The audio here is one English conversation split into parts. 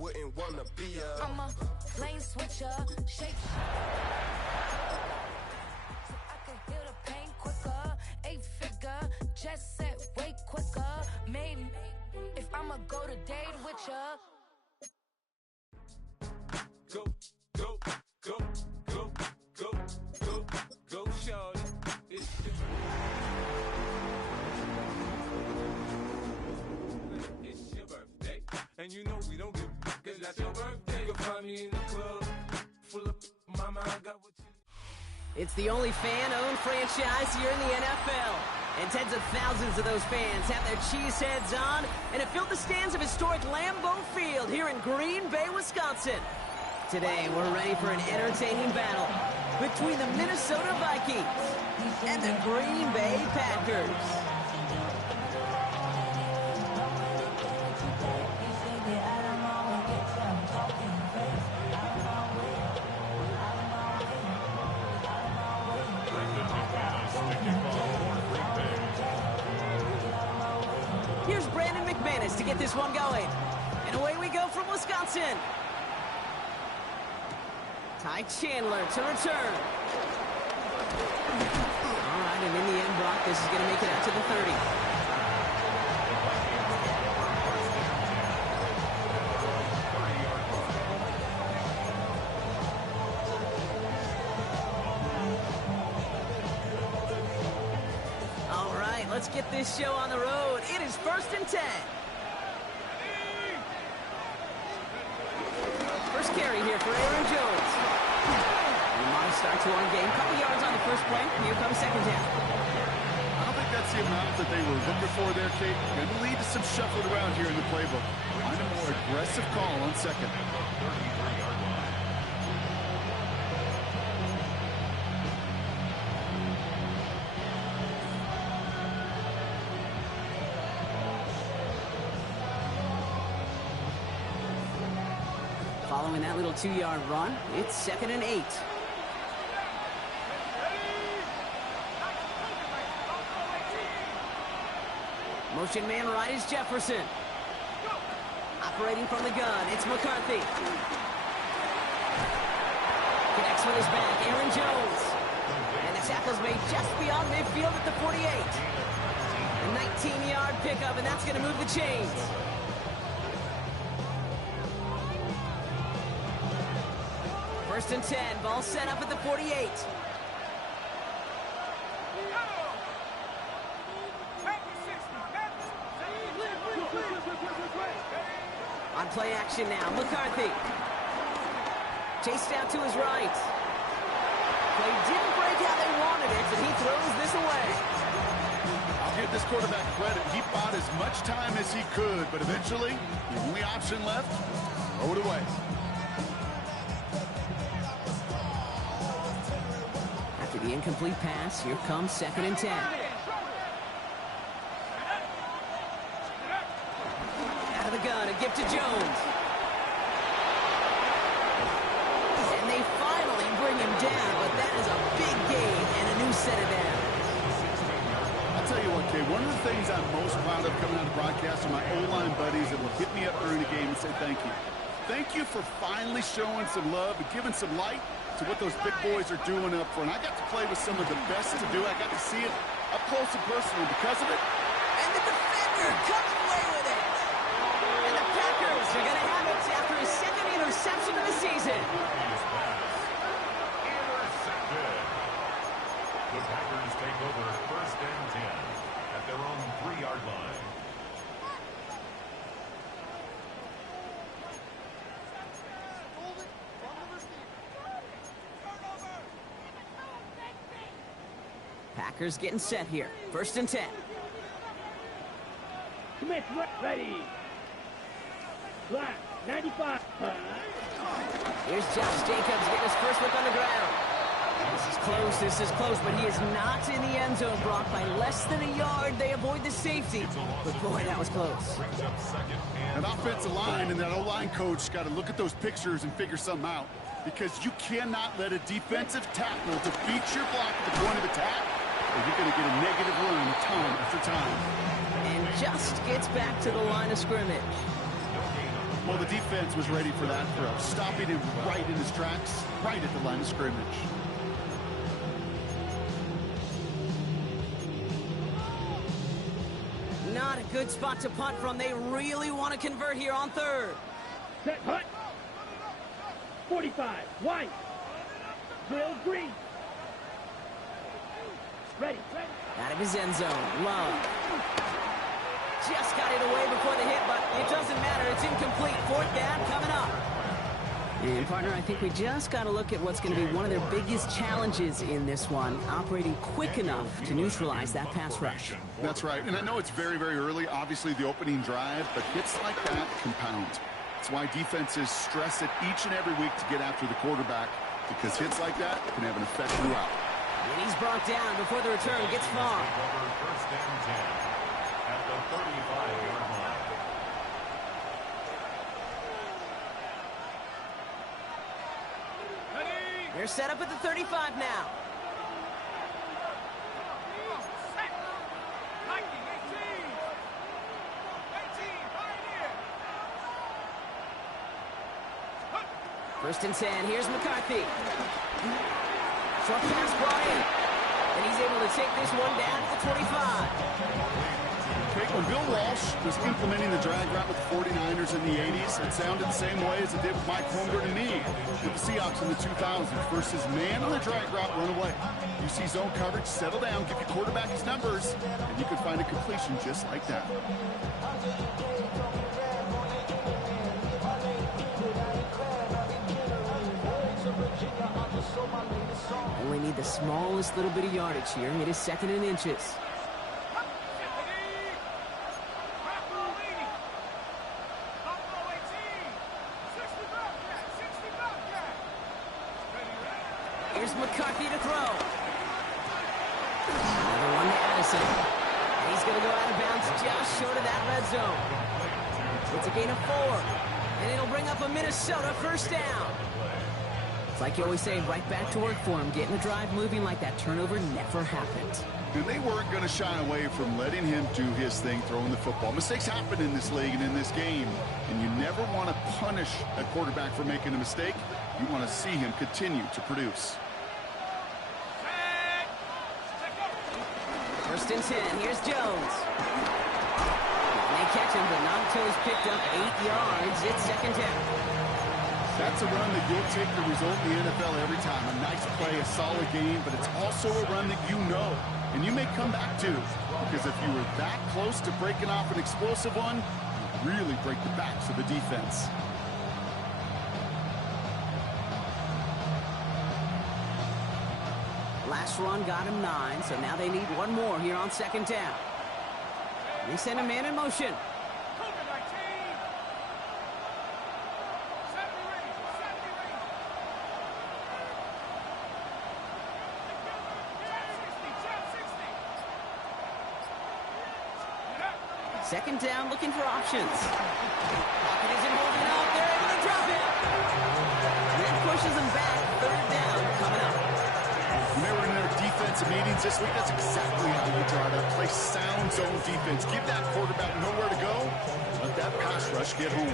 wouldn't wanna be a. I'm a lane switcher, shape. So I can heal the pain quicker. 8-figure, just set way quicker. Maybe if I'ma go to date with ya. Go, go, go, go, go, go, go, shawty. It's your birthday, and you know we don't give a cause that's your birthday. You'll find me in the club, full of mama, I got what you need. It's the only fan-owned franchise here in the NFL. And tens of thousands of those fans have their cheeseheads on and have filled the stands of historic Lambeau Field here in Green Bay, Wisconsin. Today, we're ready for an entertaining battle between the Minnesota Vikings and the Green Bay Packers. Here's Brandon McManus to get this one going. And away we go from Wisconsin. Ty Chandler to return. All right, and in the end, Brock, this is going to make it out to the 30. All right, let's get this show on the road. It is 1st and 10. First carry here for Aaron Jones. Start to our game. Couple yards on the first play. Here comes second down. I don't think that's the amount that they were looking for there, Kate. Going to lead to some shuffled around here in the playbook. Find a more aggressive call on second. Following that little 2-yard run, it's 2nd and 8. Motion man right is Jefferson. Operating from the gun, it's McCarthy. Connects with his back, Aaron Jones. And the tackle's made just beyond midfield at the 48. A 19-yard pickup, and that's going to move the chains. First and 10, ball set up at the 48. On play action now, McCarthy. Chased out to his right. Play didn't break how they wanted it, but he throws this away. I'll give this quarterback credit. He bought as much time as he could, but eventually, the only option left, throw it away. After the incomplete pass, here comes 2nd and 10. The gun, a gift to Jones. And they finally bring him down, but that is a big gain and a new set of downs. I'll tell you what, Kay, one of the things I'm most proud of coming out of broadcast are my O-line buddies that will hit me up during the game and say thank you. Thank you for finally showing some love and giving some light to what those big boys are doing up front. I got to play with some of the best to do. I got to see it up close and personal because of it. And the defender comes away with it. And the Packers are going to have it after his 2nd interception of the season. Intercepted. The Packers take over 1st and 10 at their own 3-yard line. Packers getting set here. 1st and 10. Smith ready. Black, 95. Here's Josh Jacobs getting his first look on the ground. This is close, but he is not in the end zone, Brock. By less than a yard, they avoid the safety. But boy, that was close. That offensive line and that O-line coach got to look at those pictures and figure something out. Because you cannot let a defensive tackle defeat your block at the point of attack, or you're going to get a negative run time after time. And just gets back to the line of scrimmage. Well, the defense was ready for that throw, stopping him right in his tracks, right at the line of scrimmage. Not a good spot to punt from. They really want to convert here on third. Set, punt. 45, White. Drill, Green. Ready. Out of his end zone. Love. Just got it away before the hit, but it doesn't matter. It's incomplete. Fourth down coming up. And, partner, I think we just got to look at what's going to be one of their biggest challenges in this one, operating quick enough to neutralize that pass rush. That's right. And I know it's very, very early, obviously, the opening drive, but hits like that compound. That's why defenses stress it each and every week to get after the quarterback, because hits like that can have an effect throughout. And he's brought down before the return gets far. First and 10 at the 35-yard line. They're set up at the 35 now. First and 10. Here's McCarthy. Short pass brought in. And he's able to take this one down at the 25. When Bill Walsh was implementing the drag route with the 49ers in the 80s, it sounded the same way as it did with Mike Holmgren and me with the Seahawks in the 2000s versus man on the drag route, run away. You see zone coverage, settle down, give your quarterback his numbers, and you can find a completion just like that. Only need the smallest little bit of yardage here. It is second and inches. Here's McCarthy to throw. Another one to Addison. And he's going to go out of bounds just short of that red zone. It's a gain of 4. And it'll bring up a Minnesota first down. It's like you always say, right back to work for him. Getting the drive moving like that turnover never happened. And they weren't going to shy away from letting him do his thing, throwing the football. Mistakes happen in this league and in this game. And you never want to punish a quarterback for making a mistake. You want to see him continue to produce. First and 10. Here's Jones. And they catch him, but not until he's picked up 8 yards. It's second down. That's a run that you'll take the result in the NFL every time. A nice play, a solid game, but it's also a run that you know, and you may come back to, because if you were that close to breaking off an explosive one, you really break the backs of the defense. Last run got him 9, so now they need one more here on second down. They send a man in motion. Second down, looking for options. Pocket isn't holding up. They're able to drop it. And that pushes them back. Third down coming up. When they were in their defensive meetings this week, that's exactly how you try to play sound zone defense. Give that quarterback nowhere to go. Let that pass rush get home.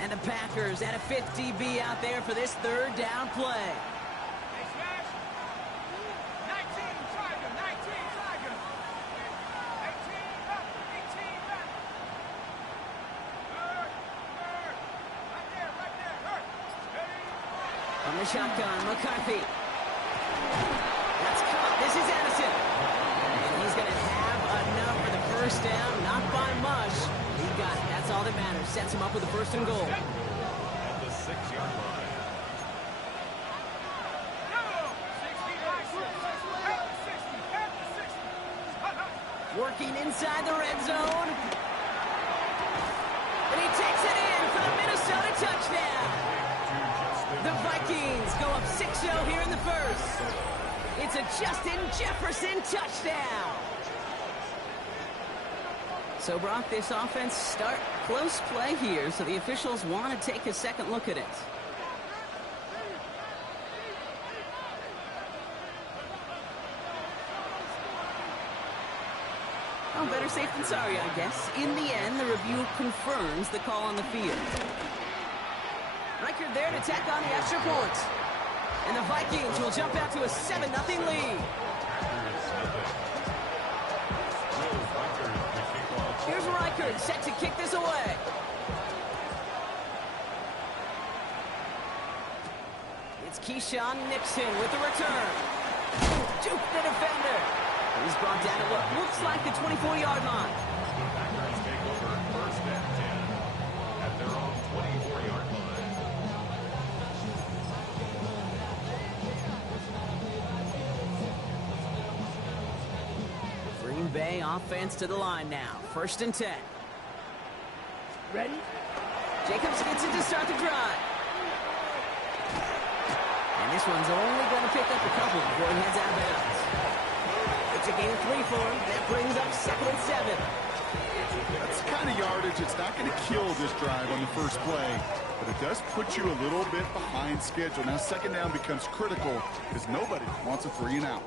And the Packers at a 50B out there for this third down play. From the shotgun, McCarthy. That's caught. This is Addison. And he's going to have enough for the first down. Not by much. He got it. That's all that matters. Sets him up with a first and goal. At the 6-yard line. Working inside the red zone. And he takes it in for the Minnesota touchdown. The Vikings go up 6-0 here in the first. It's a Justin Jefferson touchdown. So, Brock, this offense start close play here, so the officials want to take a second look at it. Well, better safe than sorry, I guess. In the end, the review confirms the call on the field. Reichard there to tack on the extra point. And the Vikings will jump out to a 7-0 lead. Here's Reichard set to kick this away. It's Keyshawn Nixon with the return. Juke the defender. He's brought down at what looks like the 24-yard line. Packers take over first and 10 at their own 24-yard line. Green Bay offense to the line now. First and 10. Ready? Jacobs gets it to start the drive. And this one's only going to pick up a couple before he heads out of bounds. It's a gain of 3 for him. That brings up 2nd and 7. That's the kind of yardage. It's not going to kill this drive on the first play, but it does put you a little bit behind schedule. Now second down becomes critical because nobody wants a 3 and out.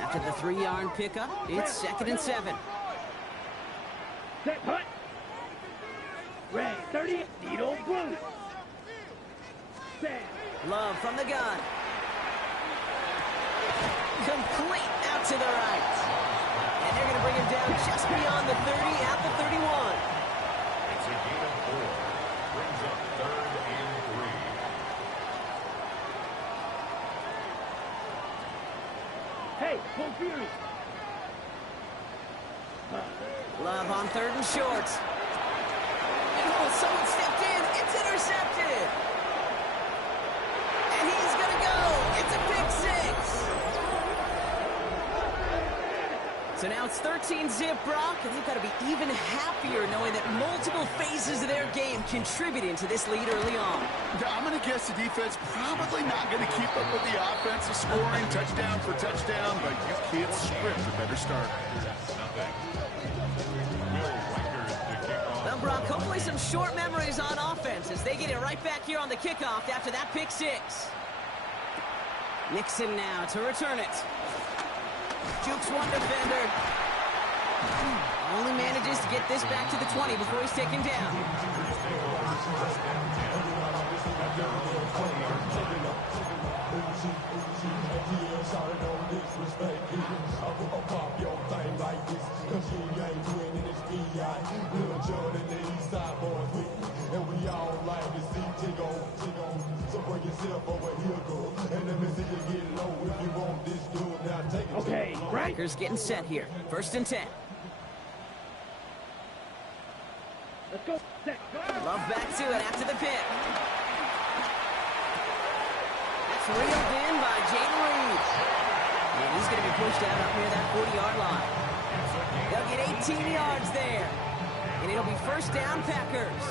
After the 3-yard pickup, it's 2nd and 7. Set hut. Red 30. Needle blue. Set. Love from the gun. Complete out to the right. And they're going to bring him down just beyond the 30 at the 31. It's a gain of 4. Brings up 3rd and 3. Hey, full fury. Love on 3rd and short. Oh, someone stepped in. It's intercepted. And he's going to go. It's a pick 6. So now it's 13-zip, Brock, and they've got to be even happier knowing that multiple phases of their game contributed to this lead early on. I'm going to guess the defense probably not going to keep up with the offensive scoring touchdown for touchdown, but you can't script a better start. Well, Brock, hopefully some short memories on offense as they get it right back here on the kickoff after that pick 6. Nixon now to return it. Jukes one defender. Only manages to get this back to the 20 before he's taken down. Okay, right. Packers getting set here. 1st and 10. Let's go. Set. Love back to it after the pick. That's reeled in by Jayden Reed. And he's going to be pushed out up near that 40-yard line. They'll get 18 yards there. And it'll be 1st down Packers.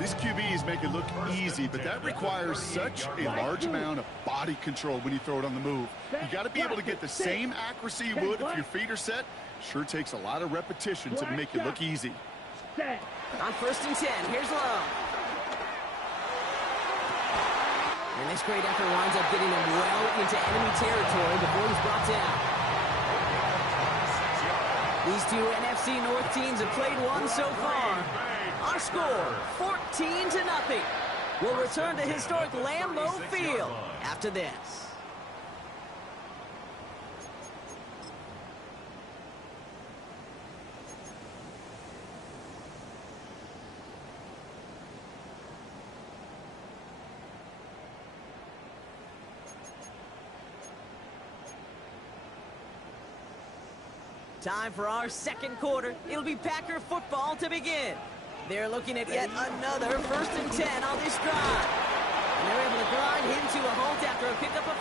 These QBs make it look easy, but that requires such a large amount of body control when you throw it on the move. You got to be able to get the same accuracy you would if your feet are set. Sure takes a lot of repetition to make it look easy. Set. On 1st and 10, here's Love. And this great effort winds up getting him well into enemy territory before he's brought down. These two NFC North teams have played one so far. Our score, 14-0. We'll return to historic Lambeau Field after this. Time for our 2nd quarter. It'll be Packer football to begin. They're looking at yet another 1st and 10 on this drive. And they're able to grind him to a halt after a pickup of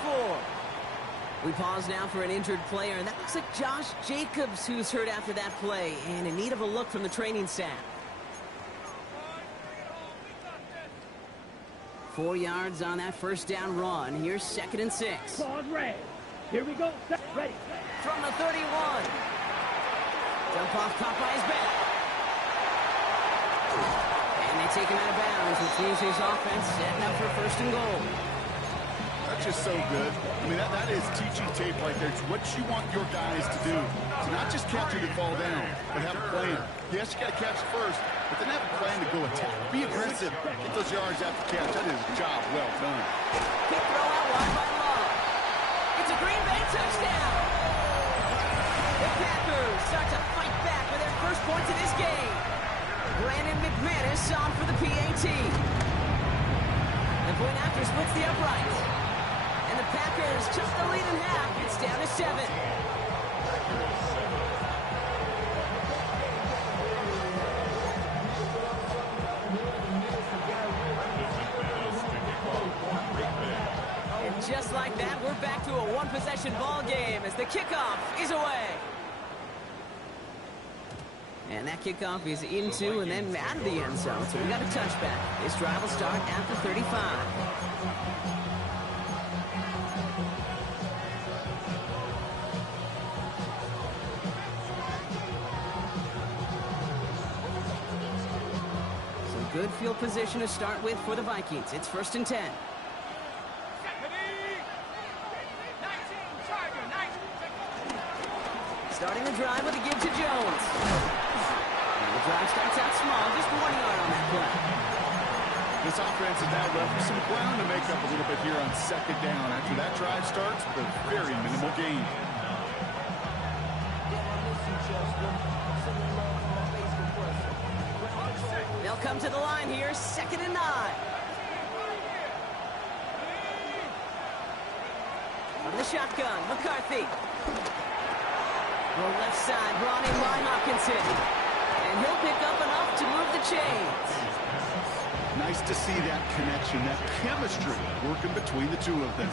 4. We pause now for an injured player, and that looks like Josh Jacobs, who's hurt after that play, and in need of a look from the training staff. 4 yards on that 1st down run. Here's 2nd and 6. Pause red. Here we go. Set. Ready. From the 31. Jump off top by his back. And they take him out of bounds, which means his offense setting up for 1st and goal. just so good. I mean, that is teaching tape right there. It's what you want your guys to do. To not just catch it and fall down, but have a plan. Yes, you got to catch it first, but then have a plan to go attack. Be aggressive. Get those yards after catch. That is a job well done. Quick throw out wide by Love. It's a Green Bay touchdown. The Packers start to fight back with their first points of this game. Brandon McManus on for the PAT. The point after splits the uprights. And the Packers took the lead in half. It's down to 7. And just like that, we're back to a one-possession ball game as the kickoff is away. And that kickoff is into and then out of the end zone. So we got a touchback. This drive will start after 35. Some good field position to start with for the Vikings. It's 1st and 10. Starting the drive with a give to Jones. And the drive starts out small, just 1 yard on that play. This offense is now left with some ground to make up a little bit here on 2nd down. After that drive starts with a very minimal gain. They'll come to the line here, 2nd and 9. From the shotgun, McCarthy. Go left side, brought in by Hockenson. And he'll pick up enough to move the chains. Nice to see that connection, that chemistry working between the two of them.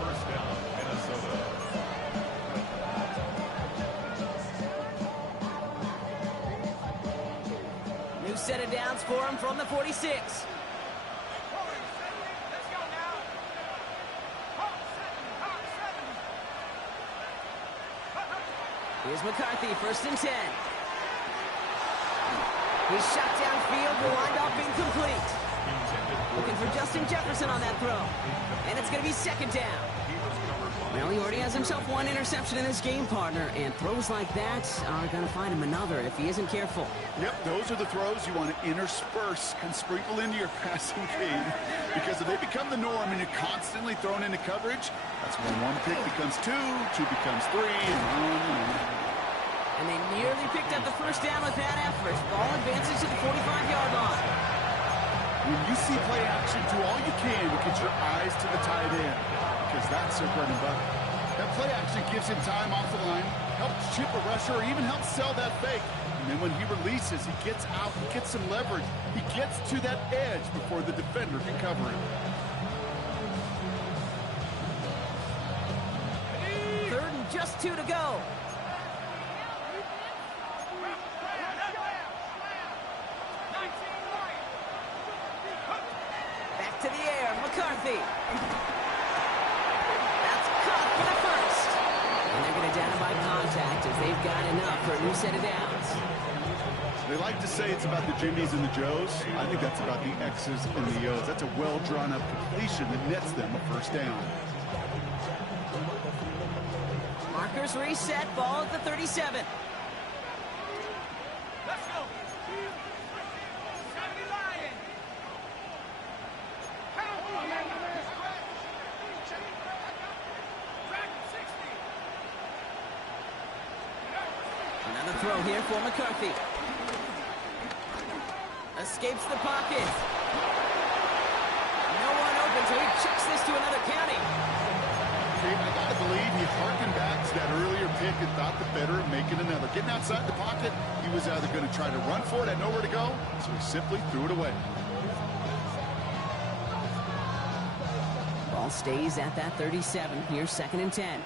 First down, Minnesota. New set of downs for him from the 46. Here's McCarthy, 1st and 10. His shot downfield will wind up incomplete. Looking for Justin Jefferson on that throw. And it's going to be 2nd down. Well, he already has himself 1 interception in this game, partner. And throws like that are going to find him another if he isn't careful. Yep, those are the throws you want to intersperse and sprinkle into your passing game. Because if they become the norm and you're constantly thrown into coverage, that's when 1 pick becomes 2, 2 becomes 3, and on. And they nearly picked up the 1st down with that effort. Ball advances to the 45-yard line. When you see play action, do all you can to get your eyes to the tight end, because that's their bread and butter. That play action gives him time off the line, helps chip a rusher, or even helps sell that fake. And then when he releases, he gets out, he gets some leverage. He gets to that edge before the defender can cover him. 3rd and just 2 to go. To the air, McCarthy. That's caught for the 1st. And they're going to down by contact as they've got enough for a new set of downs. They like to say it's about the Jimmies and the Joes. I think that's about the X's and the O's. That's a well-drawn-up completion that nets them a 1st down. Markers reset, ball at the 37. Let's go. Another throw here for McCarthy. Escapes the pocket. No one open, so he chucks this to another county. I got to believe he harkened back to that earlier pick and thought the better of making another. Getting outside the pocket, he was either going to try to run for it, had nowhere to go, so he simply threw it away. Ball stays at that 37. Here's 2nd and 10.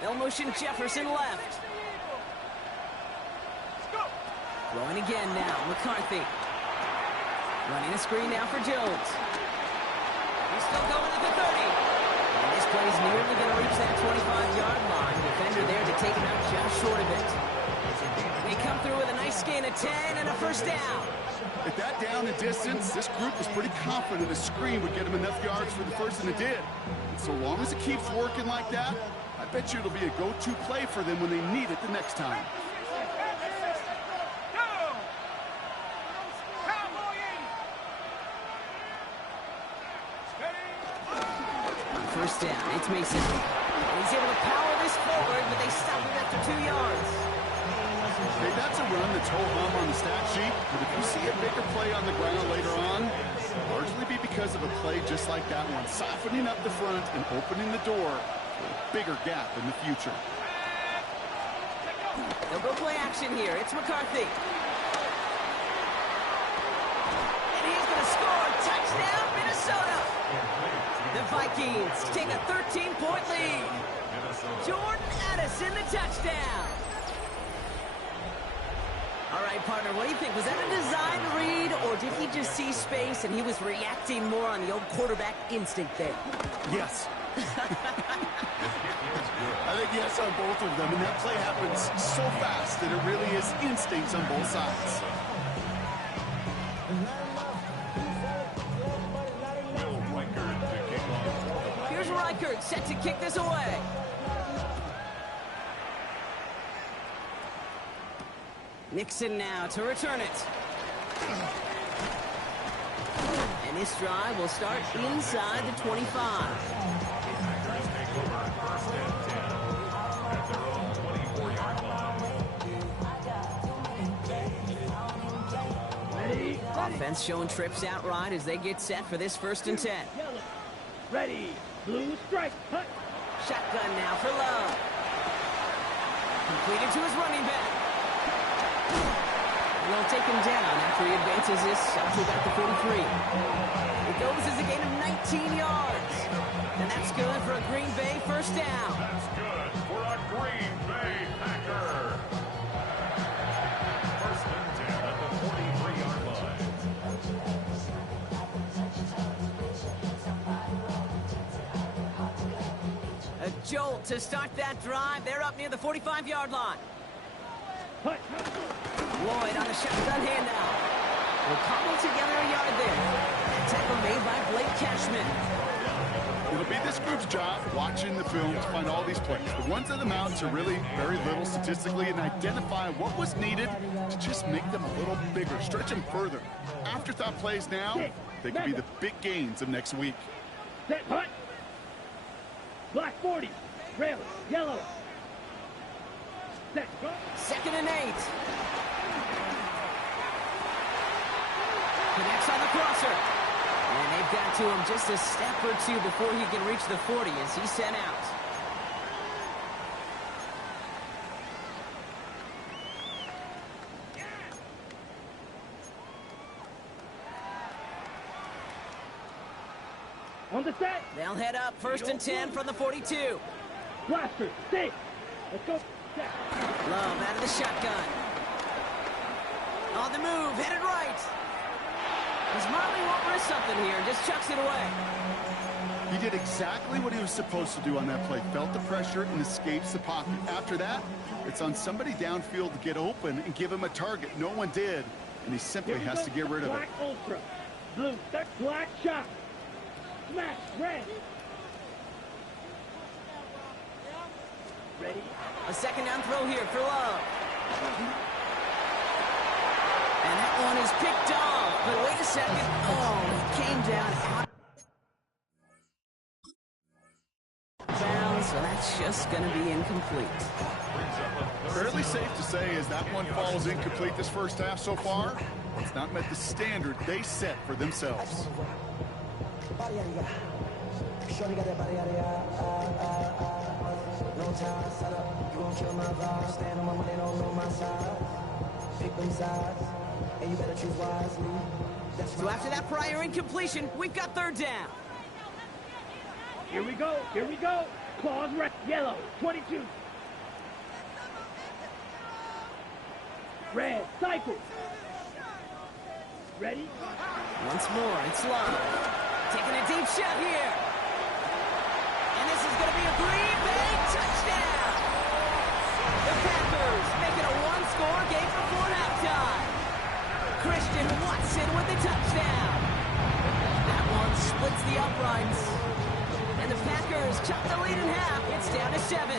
They'll motion Jefferson left. Throwing again now, McCarthy. Running a screen now for Jones. He's still going at the 30. And this play's nearly going to reach that 25-yard line. Defender there to take him out just short of it. They come through with a nice gain of 10 and a first down. At that down and distance, this group was pretty confident a screen would get them enough yards for the first, and it did. And so long as it keeps working like that, I bet you it'll be a go-to play for them when they need it the next time. First down, it's Mason. He's able to power this forward, but they stop him after 2 yards. Hey, that's a run that's ho-hum on the stat sheet, but if you see a bigger play on the ground later on, it'll largely be because of a play just like that one, softening up the front and opening the door for a bigger gap in the future. They'll go play action here. It's McCarthy. And he's going to score. Touchdown, Minnesota. The Vikings take a 13-point lead. Jordan Addison, the touchdown. All right, partner, what do you think? Was that a design read, or did he just see space and he was reacting more on the old quarterback instinct there? Yes. I think yes on both of them, and that play happens so fast that it really is instincts on both sides. Here's Reichert set to kick this away. Nixon now to return it. And this drive will start inside the 25. Ready. Offense showing trips outright as they get set for this 1st and 10. Yellow. Ready. Blue strike. Hut. Shotgun now for Love. Completed to his running back. And they'll take him down after he advances this up to about the 43. It goes as a gain of 19 yards. And that's good for a Green Bay first down. That's good for a Green Bay Packer. First and 10 at the 43-yard line. A jolt to start that drive. They're up near the 45-yard line. Hut. Lloyd on a shotgun handout. Will cobble together a yard there. That tackle made by Blake Cashman. It'll be this group's job watching the film to find all these plays. The ones that amount to really very little statistically and identify what was needed to just make them a little bigger, stretch them further. Afterthought plays now, they could be the big gains of next week. Set. Hut. Black 40. Rail. Yellow. Set. Go. 2nd and 8. Connects on the crosser. And they've got to him just a step or two before he can reach the 40 as he's sent out. On the set. They'll head up 1st and 10 from the 42. Blaster. Stay. Let's go. Set. Love out of the shotgun. On the move, headed right. Marley won't risk something here, just chucks it away. He did exactly what he was supposed to do on that play. Felt the pressure and escapes the pocket. After that, it's on somebody downfield to get open and give him a target. No one did, and he simply has to get rid of it. Black ultra. Blue. Black shot. Smash. Red. Ready. A 2nd down throw here for Love. And that one is picked off. But wait a second. Oh, he came down out of bounds, so that's just going to be incomplete. Fairly safe to say as that one falls incomplete this first half so far, it's not met the standard they set for themselves. So after that prior incompletion, we've got 3rd down. Here we go. Here we go. Claws red. Yellow. 22. Red. Cycle. Ready? Once more, it's Love. Taking a deep shot here. And this is going to be a Green Bay touchdown. The Packers make it a score game before halftime. Christian Watson with the touchdown. That one splits the uprights. And the Packers cut the lead in half. It's down to 7.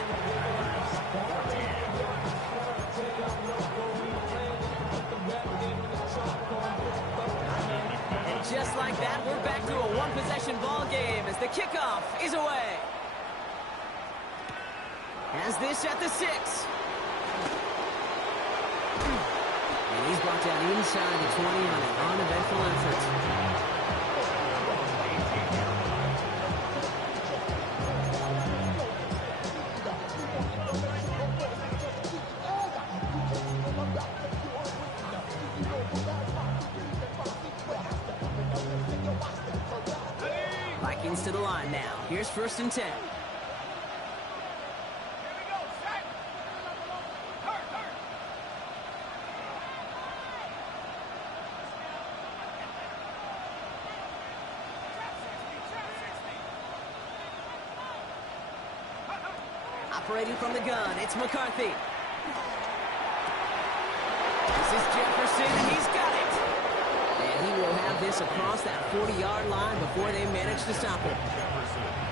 And just like that, we're back to a one-possession ball game as the kickoff is away. Has this at the 6. And he's brought down inside the 20 on an uneventful effort. Vikings to the line now. Here's 1st and 10. Operating from the gun, it's McCarthy. This is Jefferson, and he's got it. And he will have this across that 40-yard line before they manage to stop him.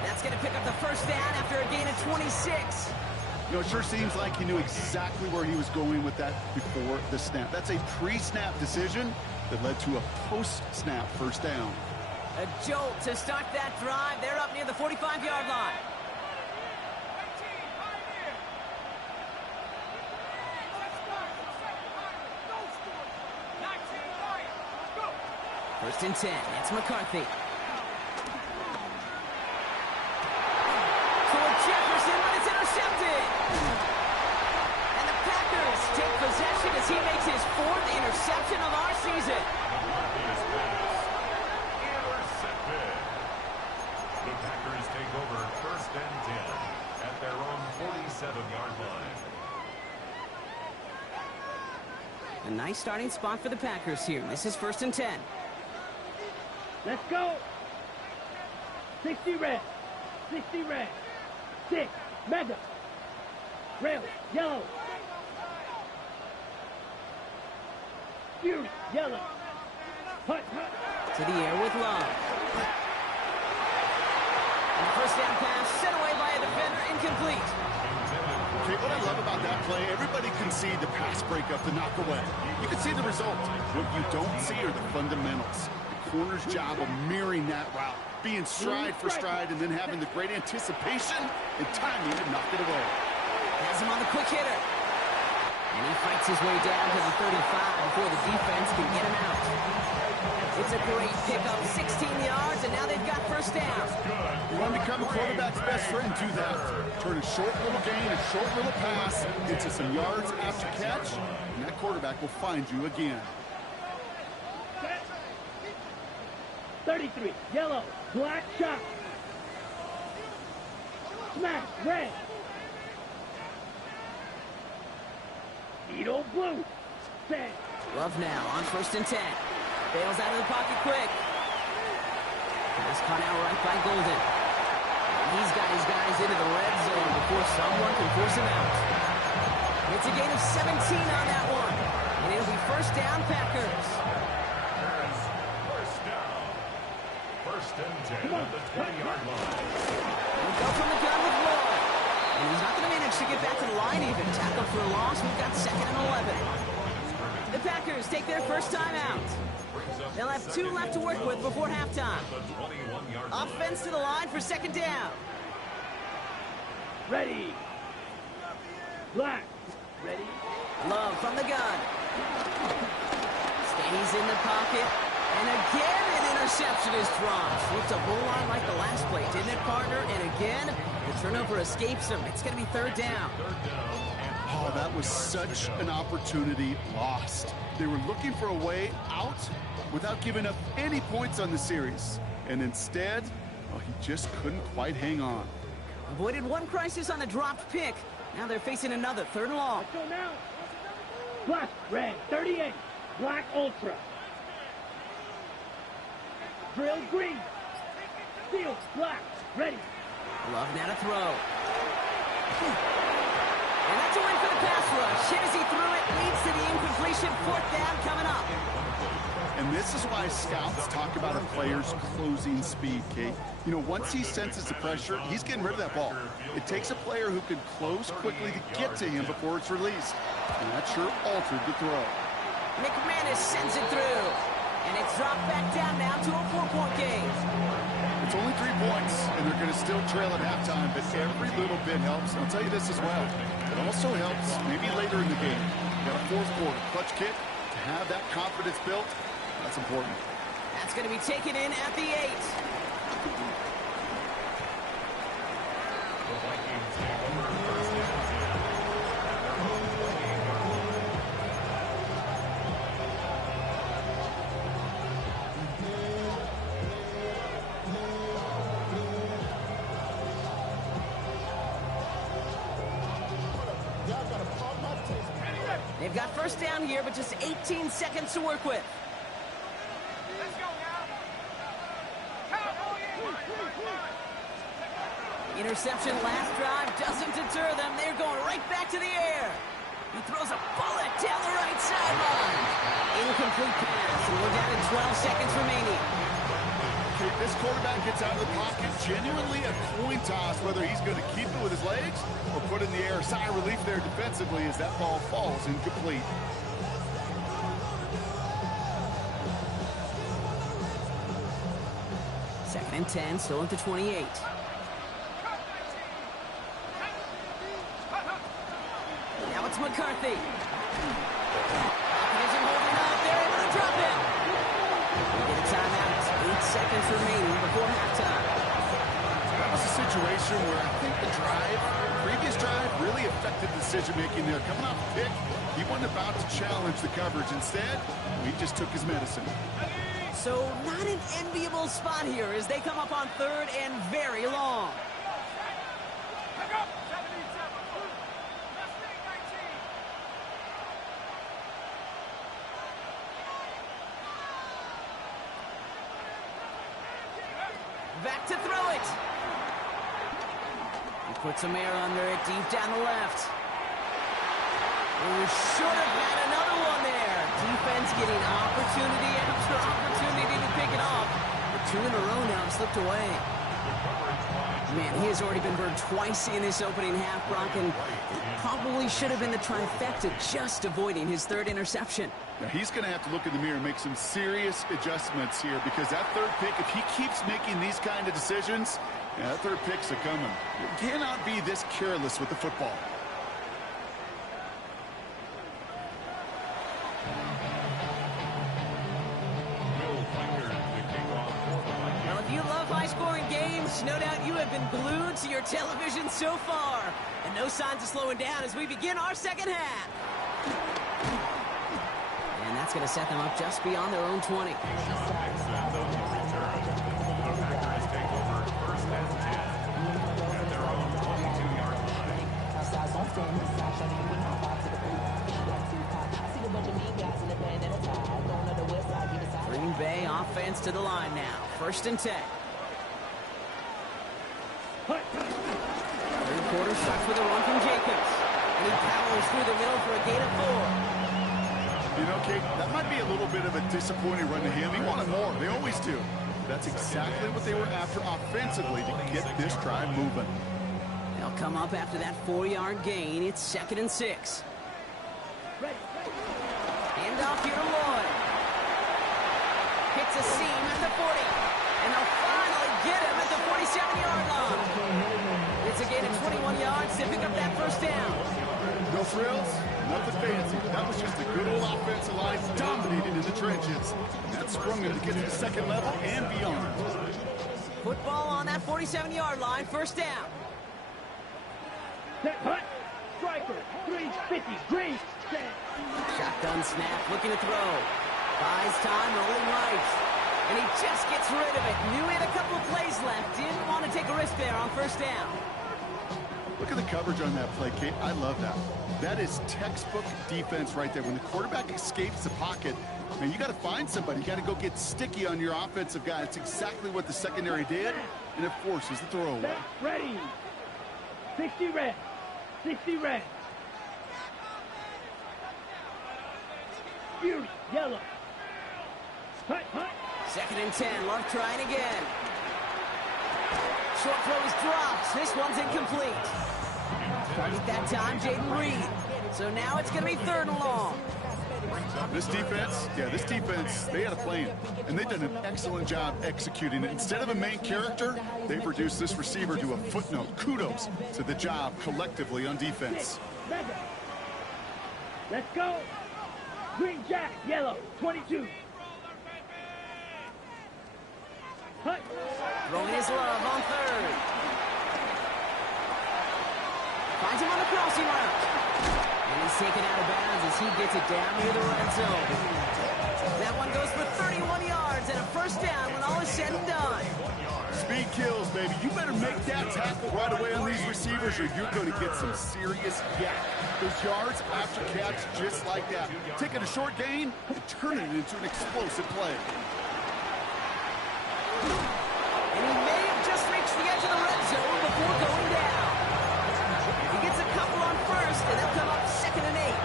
That's going to pick up the first down after a gain of 26. You know, it sure seems like he knew exactly where he was going with that before the snap. That's a pre-snap decision that led to a post-snap first down. A jolt to start that drive. They're up near the 45-yard line. First and 10. It's McCarthy. For Jefferson, but it's intercepted. And the Packers take possession as he makes his 4th interception of our season. Intercepted. The Packers take over 1st and 10 at their own 47-yard line. A nice starting spot for the Packers here. This is 1st and 10. Let's go. 60 red. 60 red. 6. Mega. Rail. Yellow. Fury. Yellow. Hut. To the air with Love. And the first down pass sent away by a defender, incomplete. Okay, what I love about that play, everybody can see the pass breakup, the knock away. You can see the result. What you don't see are the fundamentals. The corner's job of mirroring that route, being stride for stride, and then having the great anticipation and timing to knock it away. Has him on the quick hitter. And he fights his way down to the 35 before the defense can get him out. It's a great pickup, 16 yards, and now they've got first down. You want to become a quarterback's best friend, do that. Turn a short little gain, a short little pass into some yards after catch, and that quarterback will find you again. 33. Yellow. Black shot. Smash. Red. Needle blue. Set. Love now on 1st and 10. Bails out of the pocket quick. Pass caught out right by Golden. He's got his guys into the red zone before someone can force him out. It's a gain of 17 on that one. And it'll be first down, Packers. First down. 1st and 10 at the 20-yard line. We go from the gun with Lloyd. And he's not going to manage to get back to the line even. Tackle for a loss. We've got 2nd and 11. The Packers take their first time out. They'll have 2 left to work with before halftime. Offense to the line for 2nd down. Ready. Black. Ready. Love from the gun. Stays in the pocket. And again, an interception is dropped. It's a bull line like the last play, didn't it, partner? And again, the turnover escapes him. It's going to be 3rd down. Oh, that was such an opportunity lost. They were looking for a way out without giving up any points on the series. And instead, well, he just couldn't quite hang on. Avoided one crisis on the dropped pick. Now they're facing another 3rd and long. Let's go now. Black. Red. 38. Black Ultra. Drill green. Steel. Black. Ready. Love now to throw. And that's a win for the pass rush. Hit as he threw it, leads to the incompletion. 4th down coming up. And this is why scouts talk about a player's closing speed, Kate. You know, once he senses the pressure, he's getting rid of that ball. It takes a player who can close quickly to get to him before it's released. And that sure altered the throw. McManus sends it through. And it's dropped back down now to a 4-point game. It's only 3 points, and they're going to still trail at halftime, but every little bit helps. And I'll tell you this as well. It also helps maybe later in the game. You got a 4th quarter clutch kick to have that confidence built. That's important. That's going to be taken in at the 8. The Vikings take over 1st and 10 at their own 20-yard line. They've got 1st down here, but just 18 seconds to work with. Interception last drive doesn't deter them. They're going right back to the air. He throws a bullet down the right sideline. Incomplete pass, and we're down to 12 seconds remaining. Okay, this quarterback gets out of the pocket, genuinely a coin toss, whether he's going to keep it with his legs or put it in the air. Sigh of relief there defensively as that ball falls incomplete. Second and 10, still at the 28. Now it's McCarthy. Isn't holding up. They're able to drop him. We get a timeout. 8 seconds remaining before halftime. That was a situation where I think the previous drive really affected decision-making there. Coming off the pick, he wasn't about to challenge the coverage. Instead, he just took his medicine. So not an enviable spot here as they come up on 3rd and very long. Back to throw it. He puts some air under it deep down the left. We should have had another one there. Defense getting opportunity after opportunity to pick it off. But 2 in a row now have slipped away. Man, he has already been burned twice in this opening half, Brock, and it probably should have been the trifecta, just avoiding his 3rd interception. Now, he's going to have to look in the mirror and make some serious adjustments here because that 3rd pick, if he keeps making these kind of decisions, that 3rd pick's a coming. You cannot be this careless with the football. Well, if you love high-scoring games, no doubt you have been glued to your television so far. And no signs of slowing down as we begin our second half. And that's going to set them up just beyond their own 20. The Packers take over 1st and 10 at their own 22-yard line. Green Bay offense to the line now. 1st and 10. 3rd quarter starts with a run from Jacobs. And he powers through the middle for a gain of 4. You know, Kate, that might be a little bit of a disappointing run to him. He wanted more. They always do. That's exactly what they were after offensively to get this drive moving. They'll come up after that 4-yard gain. It's 2nd and 6. Hand off here to Lloyd. Hits a seam at the 40. And they'll finally get him at the 47-yard line. It's a gain of 21 yards to pick up that 1st down. No frills, nothing fancy. That was just a good old offensive line dominated in the trenches. That sprung him to get to the 2nd level and beyond. Football on that 47-yard line, 1st down. Set, hut, striker, 350, green, stand. Shotgun snap, looking to throw. Buys time, rolling right. And he just gets rid of it. Knew he had a couple of plays left. Didn't want to take a risk there on 1st down. Look at the coverage on that play, Kate. I love that. That is textbook defense right there. When the quarterback escapes the pocket, man, you got to find somebody. You got to go get sticky on your offensive guy. That's exactly what the secondary did, and it forces the throwaway. Set, ready. 60 red. 60 red. Fury, yellow. Hut, hut. 2nd and 10. Love trying again. Short throw is dropped. This one's incomplete. Target that time, Jaden Reed. So now it's going to be 3rd and long. This defense, they had a plan, and they've done an excellent job executing it. Instead of a main character, they've reduced this receiver to a footnote. Kudos to the job collectively on defense. Mega. Let's go. Green jack, yellow, 22. Hut. Throwing his love on 3rd. Finds him on the crossing route. And he's taken out of bounds as he gets it down near the red zone. That one goes for 31 yards and a 1st down when all is said and done. Speed kills, baby. You better make that tackle right away on these receivers or you're going to get some serious yak. Those yards after catch just like that. Taking a short gain and turning it into an explosive play. And he may have just reached the edge of the red zone before going down. He gets a couple on 1st, and they'll come up 2nd and 8.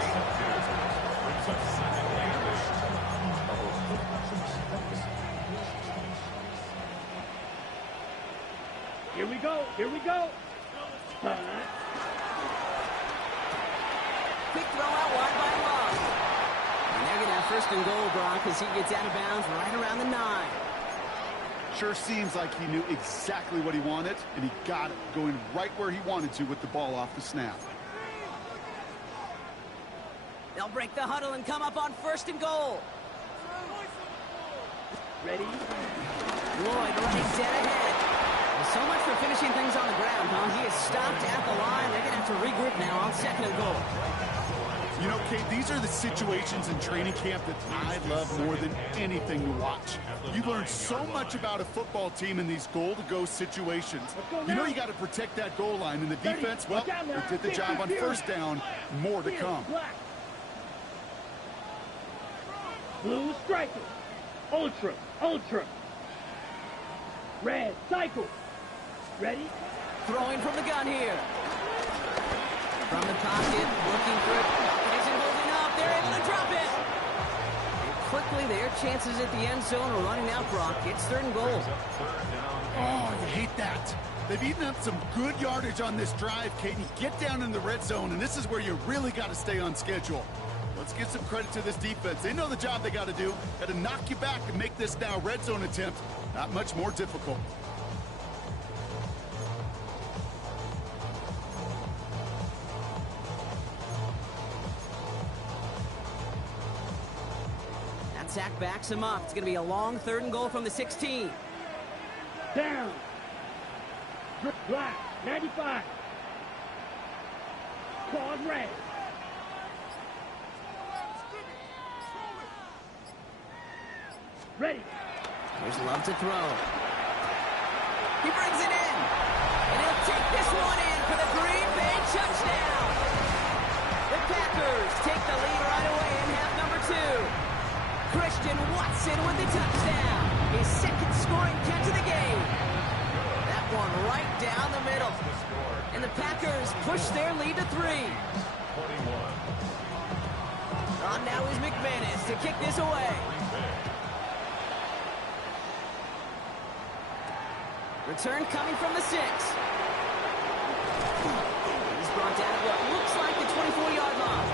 Here we go, here we go. Quick throw out wide by Love. And they're going to have 1st and goal, Brock, as he gets out of bounds right around the 9. Sure seems like he knew exactly what he wanted, and he got it, going right where he wanted to with the ball off the snap. They'll break the huddle and come up on 1st and goal. Ready? Lloyd running dead ahead. Well, so much for finishing things on the ground, huh? He is stopped at the line. They're going to have to regroup now on 2nd and goal. You know, Kate, these are the situations in training camp that I love more than anything to watch. You learn so much about a football team in these goal-to-go situations. You know you got to protect that goal line, and the defense, well, they did the job on 1st down. More to come. Blue striker. Ultra, ultra. Red cycle. Ready? Throwing from the gun here. From the pocket, looking for it. Pocket isn't holding up. They're able to drop it. And quickly, their chances at the end zone are running out, Brock. It's 3rd and goal. Oh, you hate that. They've eaten up some good yardage on this drive, Kate. You get down in the red zone, and this is where you really got to stay on schedule. Let's give some credit to this defense. They know the job they got to do. Got to knock you back and make this now red zone attempt not much more difficult. That sack backs him up. It's going to be a long 3rd and goal from the 16. Down. Black, 95. Claude red. Ready. There's Love to throw. He brings it in. And he'll take this one in for the Green Bay touchdown. The Packers take the lead right away in half number 2. Christian Watson with the touchdown. His 2nd scoring catch of the game. That one right down the middle. And the Packers push their lead to 3. On now is McManus to kick this away. Return coming from the 6. He's brought down at what looks like the 24-yard line.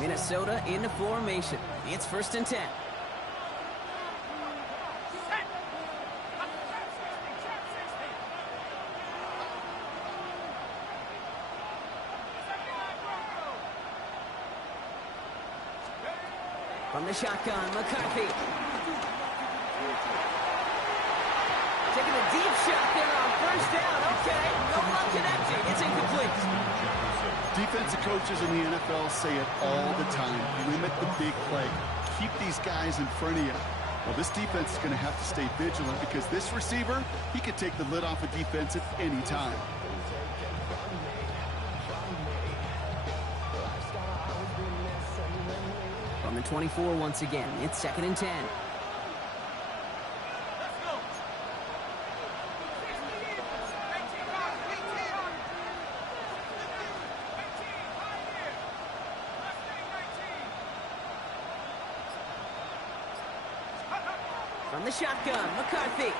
Minnesota into formation. It's 1st and 10. From the shotgun, McCarthy. Taking a deep shot there on 1st down. Okay, no luck connecting. It's incomplete. Defensive coaches in the NFL say it all the time. Limit the big play. Keep these guys in front of you. Well, this defense is going to have to stay vigilant because this receiver, he could take the lid off a defense at any time. 24 once again. It's 2nd and 10. From the shotgun, McCarthy.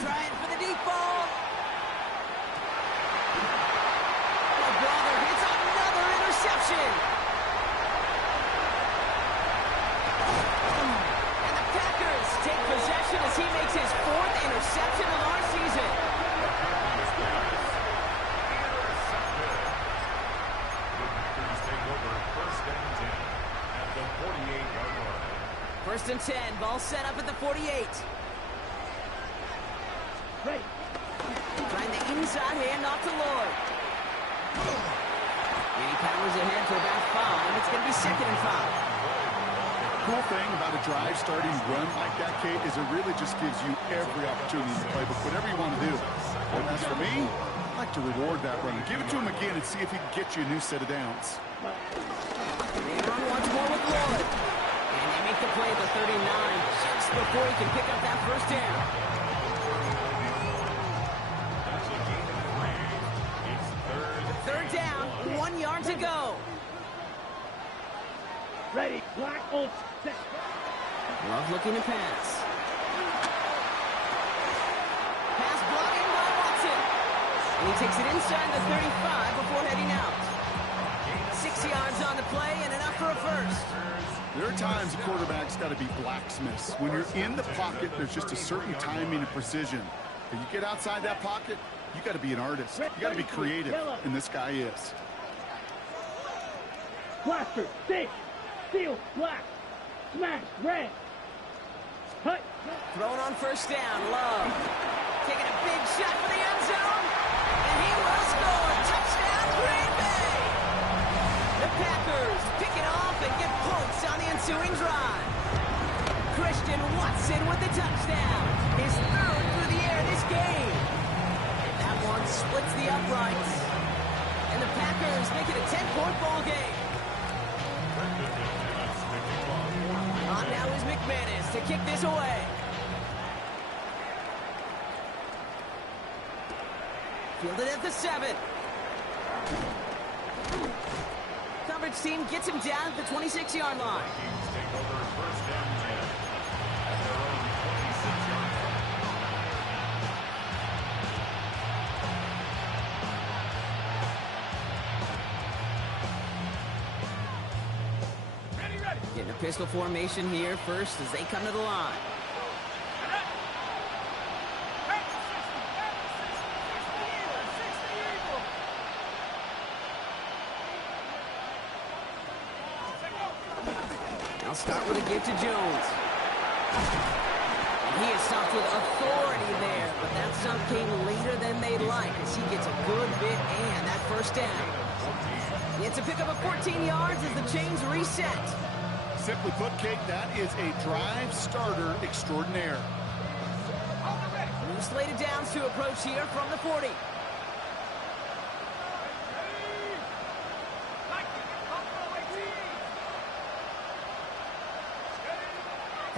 Trying for the deep ball. Oh, brother, it's another interception. And the Packers take possession as he makes his 4th interception of our season. The Packers take over 1st and 10 at the 48-yard line. 1st and 10, ball set up at the 48. Ready. Trying the inside handoff to Lloyd. And he powers ahead for about 5. It's going to be 2nd and 5. Cool thing about a drive starting run like that, Kate, is it really just gives you every opportunity in the playbook, whatever you want to do. And as for me, I like to reward that run. Give it to him again and see if he can get you a new set of downs. They run once more with Lloyd. And they make the play at the 39 just before he can pick up that 1st down. That's a gain of 3. It's 3rd down, 1 yard to go. Ready. Black on set. Love looking to pass. Pass blocking by Watson. And he takes it inside the 35 before heading out. 6 yards on the play and enough for a 1st. There are times a quarterback's got to be blacksmiths. When you're in the pocket, there's just a certain timing and precision. If you get outside that pocket, you got to be an artist. You got to be creative, and this guy is. Blaster. Stick. Steel. Black. Smash. Red. Hut. Thrown on 1st down, Love. Taking a big shot for the end zone. And he will score. Touchdown, Green Bay. The Packers pick it off and get points on the ensuing drive. Christian Watson with the touchdown. His 3rd through the air this game. And that one splits the uprights. And the Packers make it a 10-point ball game. On now is McManus to kick this away. Fielded at the 7. Coverage team gets him down at the 26-yard line. Vikings take over 1st and 10 at their own 26-yard line. Getting a pistol formation here first as they come to the line. They'll start with a give to Jones. And he is stopped with authority there, but that stop came later than they'd like as he gets a good bit and that 1st down. It's a pickup of 14 yards as the chains reset. Simply put, Kate, that is a drive starter extraordinaire. New slated downs to approach here from the 40.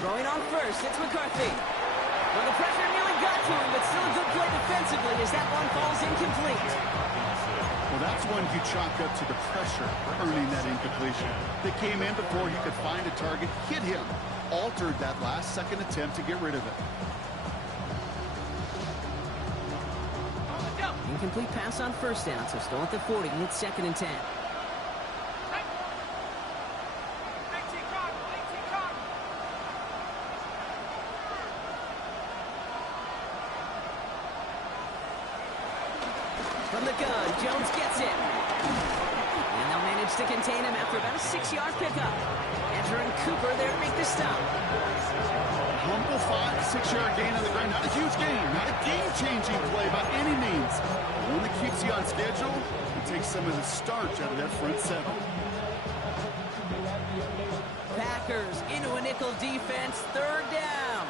Throwing on 1st, it's McCarthy. Well, the pressure nearly got to him, but still a good play defensively as that one falls incomplete. Well, that's one you chalk up to the pressure earning that incompletion. They came in before he could find a target, hit him, altered that last-second attempt to get rid of it. Incomplete pass on 1st down, so still at the 40. It's 2nd and 10. From the gun, Jones gets it. And they'll manage to contain him after about a 6-yard pickup. Edger and Cooper there to make the stop. Humble 5 to 6-yard gain on the ground. Not a huge gain, not a game-changing play by any means. One that keeps you on schedule and takes some of the starch out of that front 7. Packers into a nickel defense, 3rd down.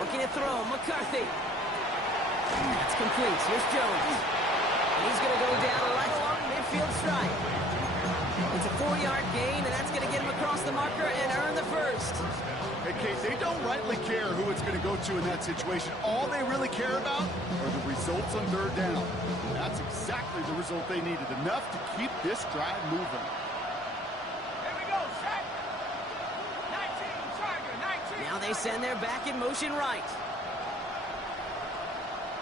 Looking to throw, McCarthy. That's complete. Here's Jones. And he's going to go down right along the midfield stripe. It's a 4-yard gain, and that's going to get him across the marker and earn the first. Hey, Kate, they don't rightly care who it's going to go to in that situation. All they really care about are the results on third down. That's exactly the result they needed, enough to keep this drive moving. Here we go, set. 19, Tiger, 19. Now they send their back in motion right.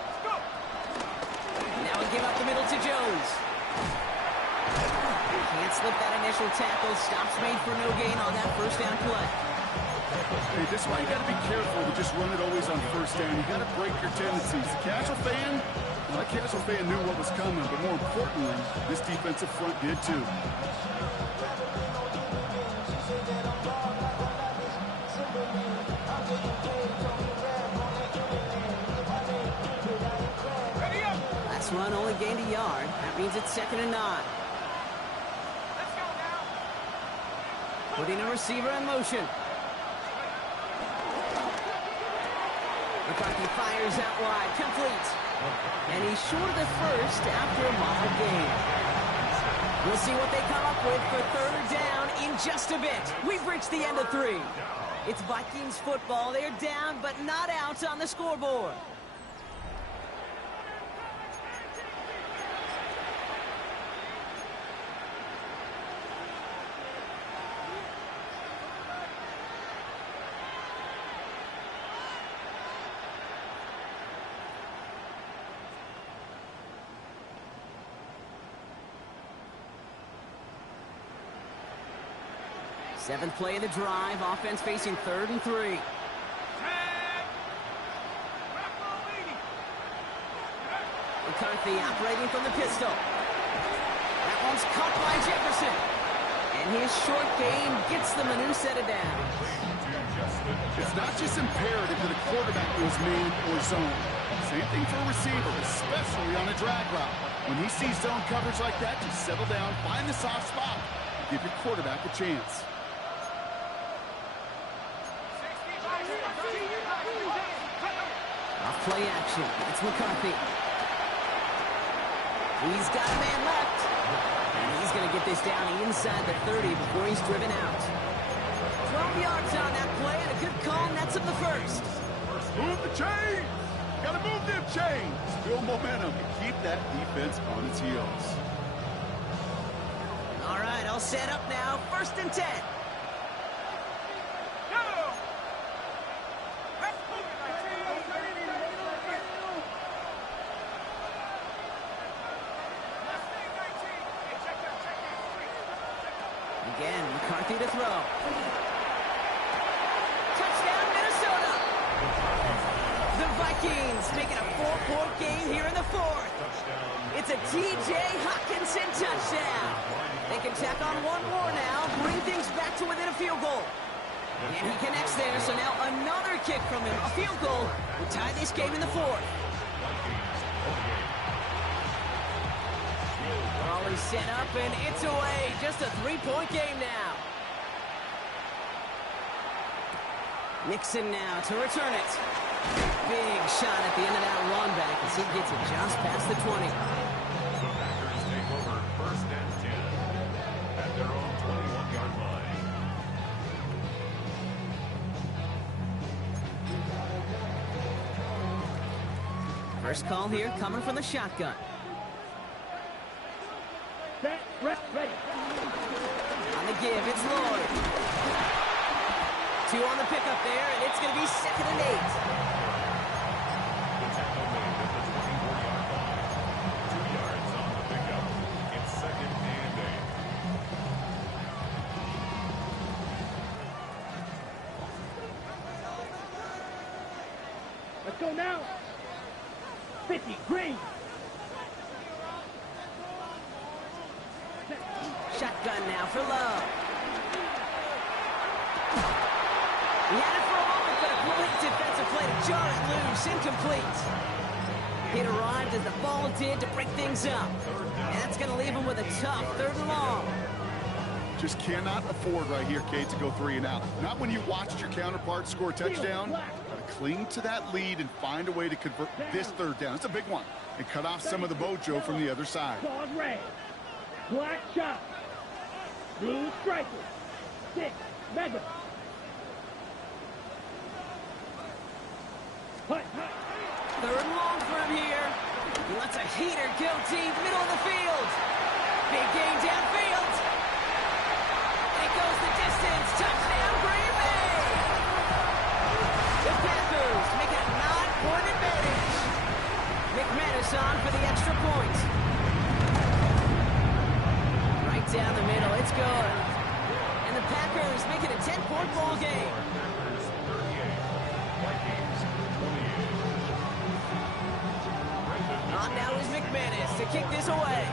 Let's go. Now we give up the middle to Jones. Can't slip that initial tackle. Stops made for no gain on that first down play. Hey, this is why you got to be careful to just run it always on first down. You got to break your tendencies. The casual fan, well, that casual fan knew what was coming, but more importantly, this defensive front did too. Ready up. Last run only gained a yard. That means it's 2nd and 9. Let's go now. Putting a receiver in motion. McCarthy fires out wide, complete. And he's short of the first after a moderate gain. We'll see what they come up with for third down in just a bit. We've reached the end of 3. It's Vikings football. They're down, but not out on the scoreboard. Seventh play of the drive. Offense facing 3rd and 3. McCarthy operating from the pistol. That one's caught by Jefferson. And his short gain gets them a new set of downs. It's not just imperative that a quarterback goes man or zone. Same thing for a receiver, especially on a drag route. When he sees zone coverage like that, just settle down, find the soft spot, and give your quarterback a chance. Off play action. It's McCarthy. He's got a man left. And he's going to get this down inside the 30 before he's driven out. 12 yards on that play, and a good call nets him the first. Move the chains! Gotta move them chains! Build momentum and keep that defense on its heels. All right, all set up now. 1st and 10. Again, McCarthy to throw. Touchdown, Minnesota! The Vikings making a 4-point game here in the 4th. It's a T.J. Hockenson touchdown. They can tack on one more now, bring things back to within a field goal. And he connects there, so now another kick from him. A field goal will tie this game in the 4th. Raleigh set up, and it's away. Just a 3-point game now. Nixon now to return it. Big shot at the end of that run back as he gets it just past the 20. The Packers take over 1st and 10 at their own 21-yard line. First call here coming from the shotgun. Set, ready. On the give, it's Lloyd. 2 on the pickup there, and it's going to be 2nd and 8. The tackle made at the 24-yard line. 2 yards on the pickup. It's 2nd and 8. Let's go now. 50, green. Shotgun now for Love. He had it for a moment, but a great defensive play to jar it loose. Incomplete. It arrived as the ball did to break things up. And that's going to leave him with a tough 3rd and long. Just cannot afford right here, Kate, to go 3 and out. Not when you watched your counterpart score a touchdown. cling to that lead and find a way to convert this third down. It's a big one. And cut off some of the mojo from the other side. Pause red. Black chop. Blue striker. 6. Mega. Hut. Third and long for him here. He lets a heater go deep, middle of the field. Big gain downfield. And it goes the distance. Touchdown, Green Bay. The Packers make it a 9-point advantage. McManus on for the extra point. Right down the middle. It's good. And the Packers make it a 10-point ball game. Packers 38, Vikings 28. On now is McManus to kick this away.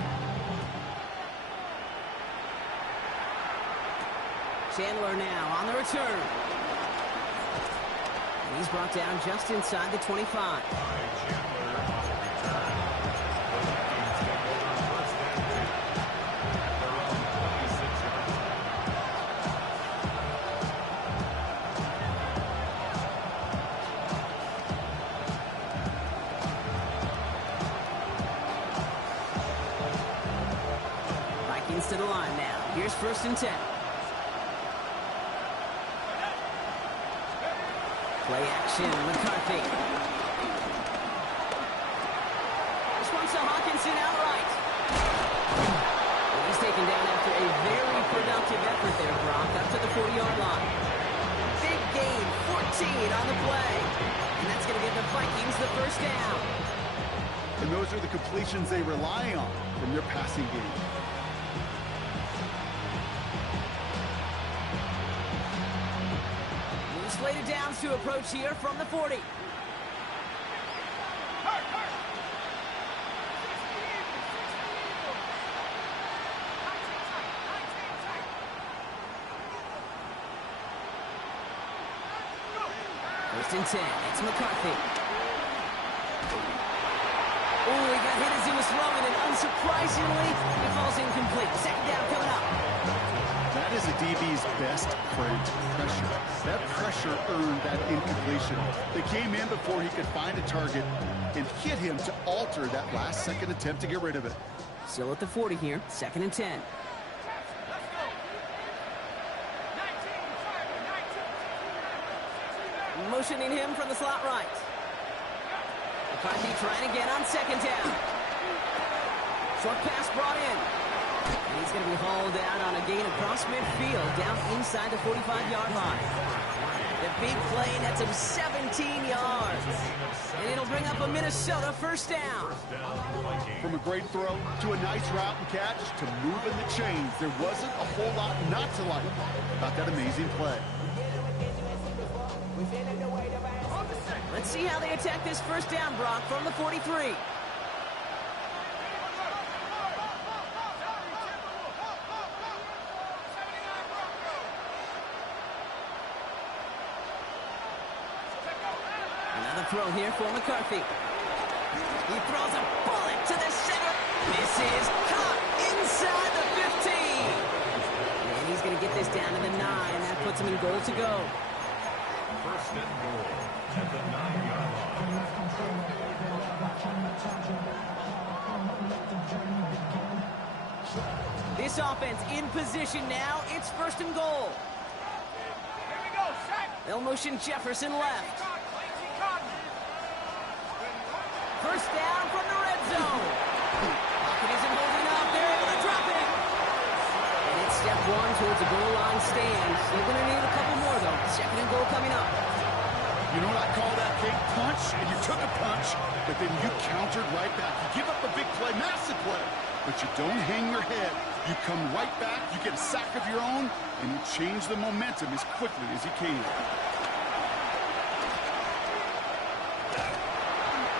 Chandler now on the return. And he's brought down just inside the 25. Vikings to the line now. Here's 1st and 10. Play action, McCarthy. This one's to Hawkinson outright. And he's taken down after a very productive effort there, Brock, up to the 40-yard line. Big gain, 14 on the play. And that's going to give the Vikings the first down. And those are the completions they rely on from their passing game. Slated downs to approach here from the 40. First and 10. It's McCarthy. Oh, he got hit as he was throwing, and unsurprisingly, he falls incomplete. Second down coming up. That is a DB's best friend, pressure. That pressure earned that incompletion. They came in before he could find a target and hit him to alter that last-second attempt to get rid of it. Still at the 40 here, 2nd and 10. Motioning him from the slot right. McCarthy trying again on 2nd down. Short pass brought in. And he's going to be hauled down on a gain across midfield, down inside the 45-yard line. The big play nets him 17 yards. And it'll bring up a Minnesota first down. From a great throw to a nice route and catch to moving the chains, there wasn't a whole lot not to like about that amazing play. Let's see how they attack this first down, Brock, from the 43. Another throw here for McCarthy. He throws a bullet to the center. This is caught inside the 15. And he's going to get this down to the 9. That puts him in goal to go. First and goal at the 9-yard line. This offense in position now. It's 1st and goal. They'll motion Jefferson left. First down from the red zone. Pocket isn't holding up. They're able to drop it. And it's step 1 towards a goal line stand. They're going to need a couple more, though. 2nd and goal coming up. You know what I call that big punch? And you took a punch, but then you countered right back. You give up a big play, massive play, but you don't hang your head. You come right back, you get a sack of your own, and you change the momentum as quickly as you can.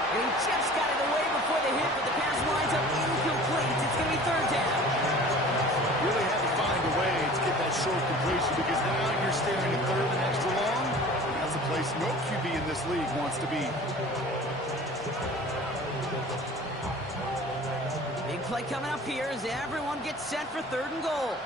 And he just got it away before the hit, but the pass winds up incomplete. It's going to be 3rd down. Really had to find a way to get that short completion because now you're staring at 3rd and extra long. That's a place no QB in this league wants to be. Big play coming up here as everyone gets set for 3rd and goal.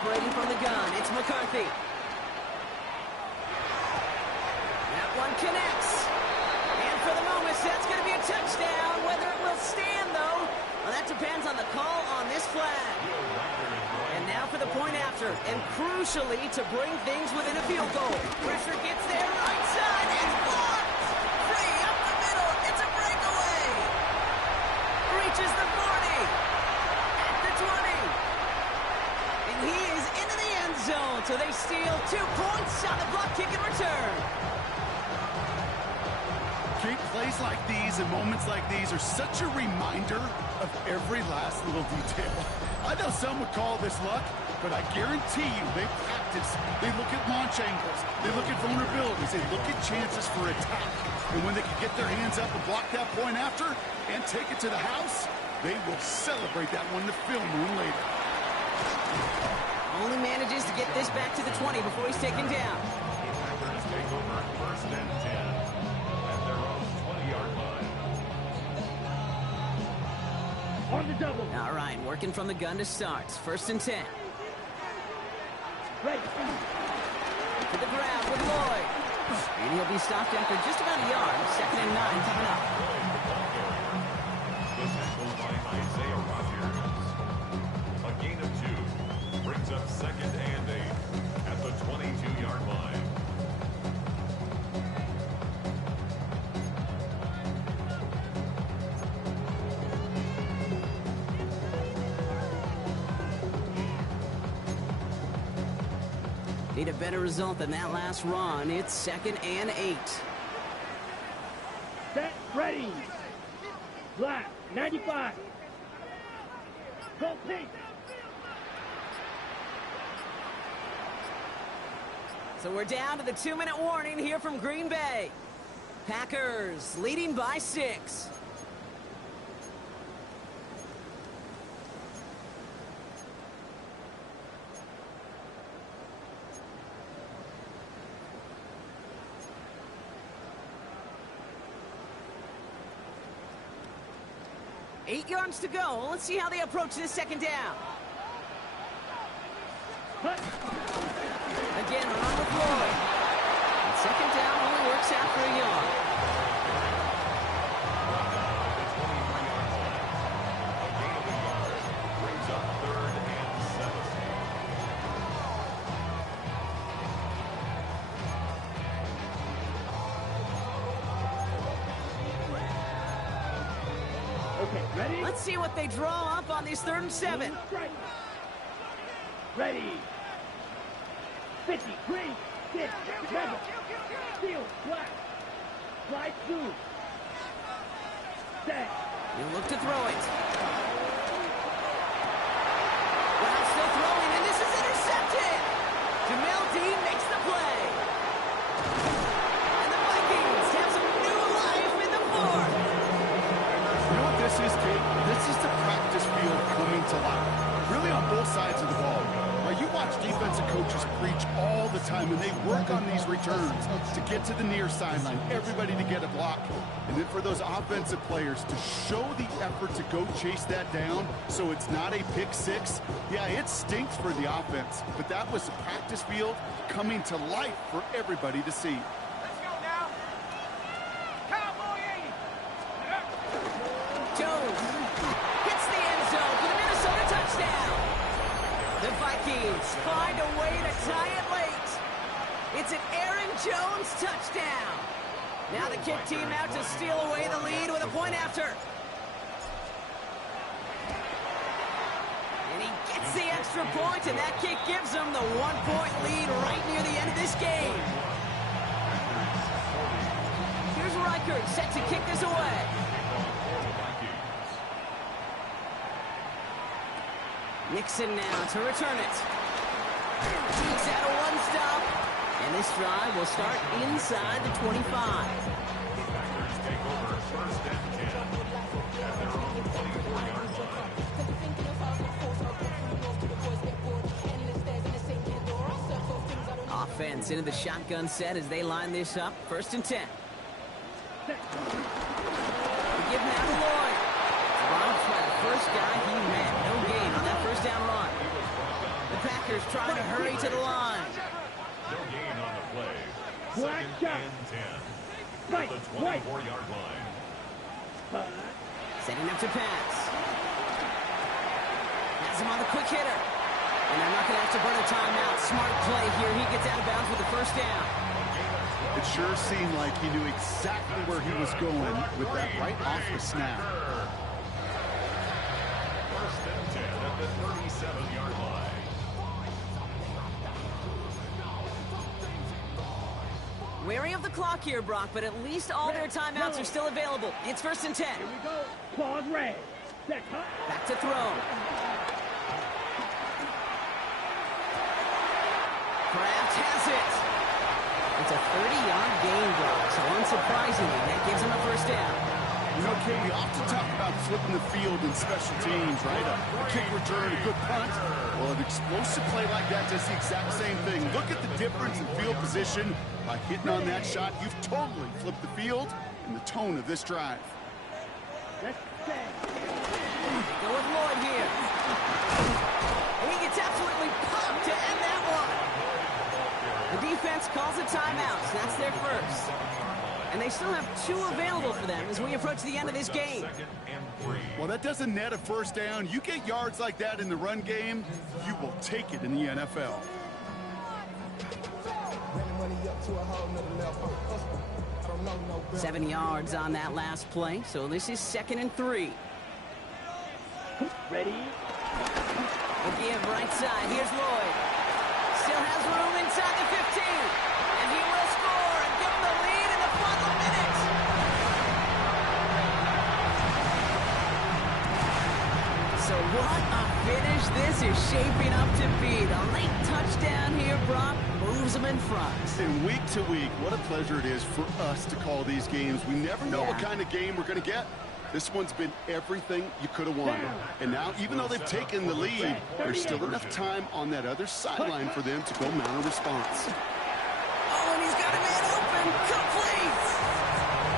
Operating from the gun, it's McCarthy. That one connects. And for the moment, that's going to be a touchdown. Whether it will stand, though, well, that depends on the call on this flag. And now for the point after, and crucially to bring things within a field goal. Pressure gets there, right side, it's blocked! Free up the middle, it's a breakaway! Reaches the 40, at the 20. And he is into the end zone, so they steal 2 points on the block kick and return. Kate, plays like these and moments like these are such a reminder of every last little detail. I know some would call this luck, but I guarantee you they practice. They look at launch angles. They look at vulnerabilities. They look at chances for attack. And when they can get their hands up and block that point after and take it to the house, they will celebrate that one in the film room later. Only manages to get this back to the 20 before he's taken down. Packers take over first and 10 at their own 20-yard line. On the double. All right, working from the gun to start. First and 10. Right. To the grab with Lloyd. And he'll be stopped after just about a yard. Second and 9 coming up. The tackle by Isaiah Rodgers. A gain of 2 brings up second and 8 at the 22-yard line. Need a better result than that last run. It's second and 8. Set. Ready. Black. 95. Go pink. So we're down to the 2-minute warning here from Green Bay. Packers leading by 6. Eight yards to go. Let's see how they approach this second down. Cut. Again, run with Lloyd. And second down only works after a yard. Brings up third and 7. Okay, ready? Let's see what they draw up on these 3rd and 7. Strike. Ready. 50. Green. 6. Mega. Steel. Black. Slide through. Set. He'll look to throw it. Brown still throwing, and this is intercepted. Jamel Dean makes the play. And the Vikings have some new life in the 4th. You know what this is, Kate? This is the practice field coming to life. Really on both sides of the ball. Now, you watch defensive coaches preach all the time, and they work on these returns to get to the near sideline, everybody to get a block. And then for those offensive players to show the effort to go chase that down so it's not a pick 6. Yeah, it stinks for the offense, but that was the practice field coming to life for everybody to see. Jones hits the end zone for the Minnesota touchdown. The Vikings find a way to tie it late. It's an Aaron Jones touchdown. Now the kick team out to steal away the lead with a point after. And he gets the extra point, and that kick gives them the 1-point lead right near the end of this game. Here's Reichert set to kick this away. Nixon now to return it. He's at a 1-stop. And this drive will start inside the 25. Packers take over first and 10 at their own 24-yard line. Offense into the shotgun set as they line this up. First and 10. They give now to Lloyd. Rob's by the first guy he met. No gain on that first down run. The Packers receivers trying to hurry to the line. No gain on the play. Black Second shot. and 10. Right, At the 24-yard line. Setting up to pass. Has him on the quick hitter. And they're not going to have to burn a timeout. Smart play here. He gets out of bounds with the first down. It sure seemed like he knew exactly where he was going with that right off the snap. First and 10 at the 37-yard line. Wary of the clock here, Brock, but at least all their timeouts are still available. It's first and 10. Here we go. Claws red. Set, cut. Back to throw. Kraft has it. It's a 30-yard gain, Brock, so unsurprisingly, that gives him a first down. You know, Kay, we often talk about flipping the field in special teams, right? A kick return, a good punt. Well, an explosive play like that does the exact same thing. Look at the difference in field position. By hitting on that shot, you've totally flipped the field and the tone of this drive. Let's stay. Go with Lloyd here. And he gets absolutely pumped to end that one. The defense calls a timeout, so that's their first. And they still have 2 available for them as we approach the end of this game. Well, that doesn't net a first down. You get yards like that in the run game, you will take it in the NFL. 7 yards on that last play, so this is 2nd and 3. Ready? Again, right side. Here's Lloyd. Still has room inside the 15. And he will score and give them the lead in the final minutes. So what a finish this is shaping up to be. The late touchdown here, Brock, moves them in front. And week to week, what a pleasure it is for us to call these games. We never know what kind of game we're going to get. This one's been everything you could have wanted. And now, even though they've taken the lead, there's still enough time on that other sideline for them to go mount a response. Oh, and he's got a man open. Complete.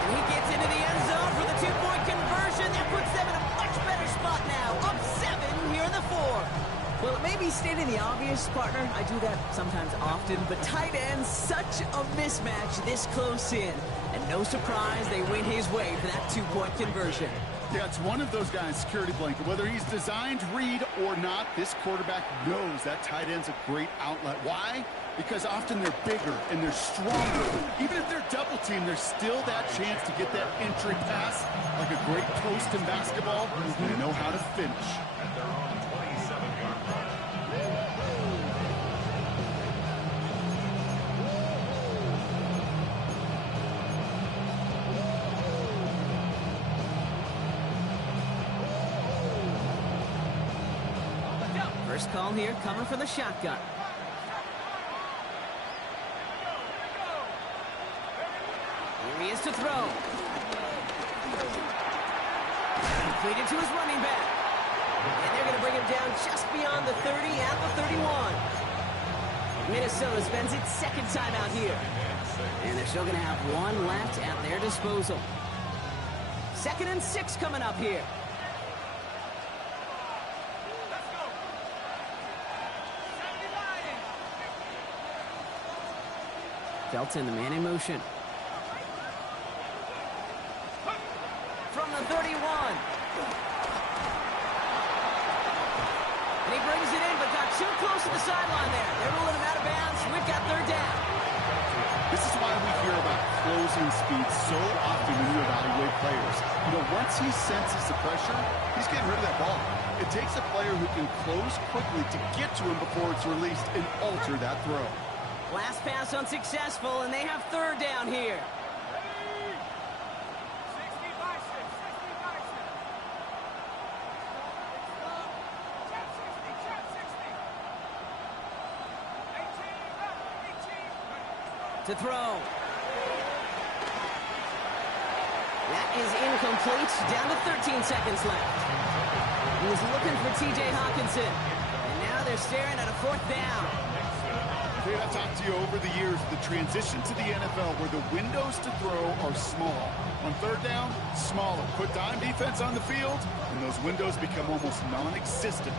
And he gets into the end zone for the 2-point conversion. That puts them in a much better spot now. Up 7 here in the 4th. Well, it may be stating the obvious, partner. I do that sometimes often. But tight end, such a mismatch this close in. And no surprise, they win his way for that 2-point conversion. Yeah, it's one of those guys, security blanket. Whether he's designed read or not, this quarterback knows that tight end's a great outlet. Why? Because often they're bigger and they're stronger. Even if they're double teamed, there's still that chance to get that entry pass. Like a great post in basketball, they know how to finish. At their own 27-yard line. First call here coming from the shotgun. Here he is to throw. Completed to his running back. And they're going to bring him down just beyond the 30 at the 31. Minnesota spends its 2nd time out here. And they're still going to have 1 left at their disposal. 2nd and 6 coming up here. Felton, the man in motion. From the 31. And he brings it in, but got too close to the sideline there. They're ruling him out of bounds. We've got 3rd down. This is why we hear about closing speed so often when you evaluate players. You know, once he senses the pressure, he's getting rid of that ball. It takes a player who can close quickly to get to him before it's released and alter that throw. Last pass unsuccessful, and they have 3rd down here. To throw. That is incomplete. Down to 13 seconds left. He was looking for T.J. Hawkinson. And now they're staring at a 4th down. Hey, I've talked to you over the years, the transition to the NFL where the windows to throw are small. On 3rd down, smaller. Put dime defense on the field, and those windows become almost non-existent.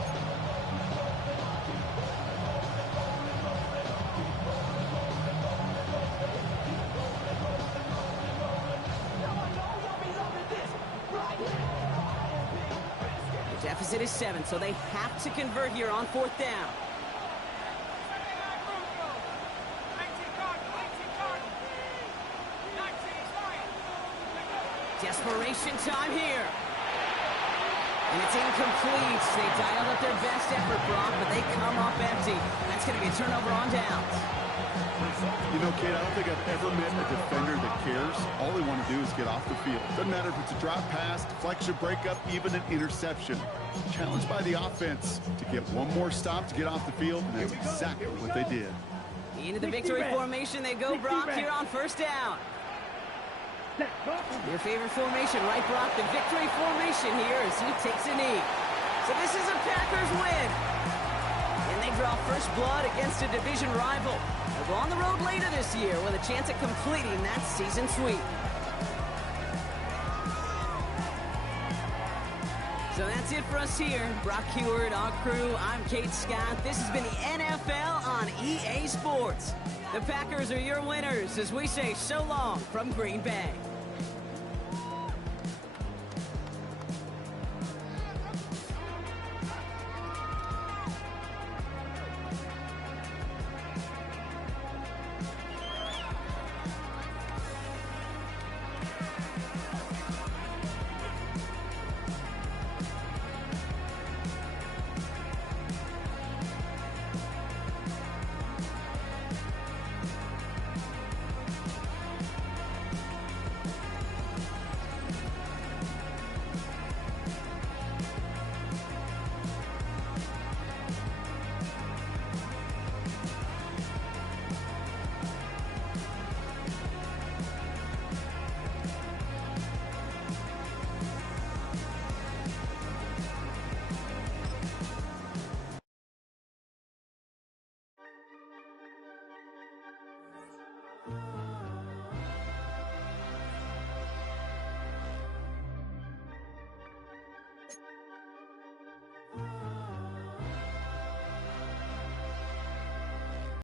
deficit is 7, so they have to convert here on 4th down. Desperation time here. And it's incomplete. They dialed up their best effort, Brock, but they come up empty. That's going to be a turnover on downs. You know, Kate, I don't think I've ever met a defender that cares. All they want to do is get off the field. Doesn't matter if it's a drop pass, deflection, breakup, even an interception. Challenged by the offense to get one more stop to get off the field, and that's exactly what they did. Into the victory formation they go, Brock, here on 1st down. Your favorite formation, right, Brock? The victory formation here as he takes a knee. So this is a Packers win. And they draw first blood against a division rival. They'll go on the road later this year with a chance at completing that season sweep. So that's it for us here. Brock Huard, our crew, I'm Kate Scott. This has been the NFL on EA Sports. The Packers are your winners as we say so long from Green Bay.